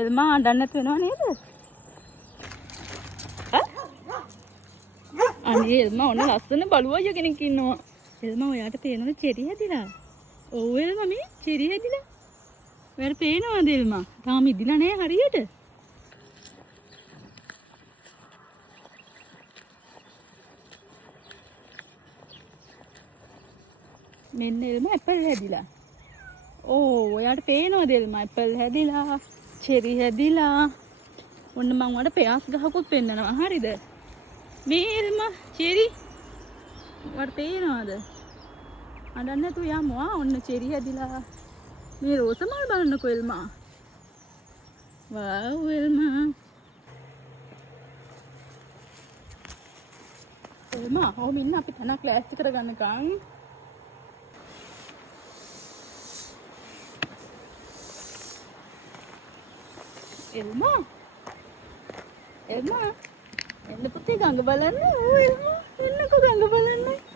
එල්මා අඬන්න නැති වෙනව නේද? අනේ එල්මා ඔන්න ලස්සන බලුවයිය කෙනෙක් ඉන්නවා. එල්මා ඔයාට පේනවද චෙරි හැදිලා? ඔව් එල්මා මේ චෙරි හැදිලා. ඔයාට පේනවද එල්මා? තාම ඉදිලා නෑ හරියට. මෙන්න එල්මා ඇපල් හැදිලා. ඕ ඔයාට පේනවද එල්මා ඇපල් හැදිලා, චෙරි හැදිලා. ඔන්න මම ඔයාලට පෙයාස් ගහකුත් පෙන්නනවා. හරිද? මේ එල්මා චෙරි ඔයාට පේනවද? අඬන්න නැතුව යමු. ඔන්න චෙරි හැදිලා. මේ රෝස මල් බලන්නකෝ එල්මා. වව් එල්මා. එල්මා ඔහොම ඉන්න අපි තනක් ලෑස්ති කරගන්නකම්. එල්මා එල්මා එන්න පුතේ ගඟ බලන්න. ඕ එල්මා එන්නකෝ ගඟ බලන්න.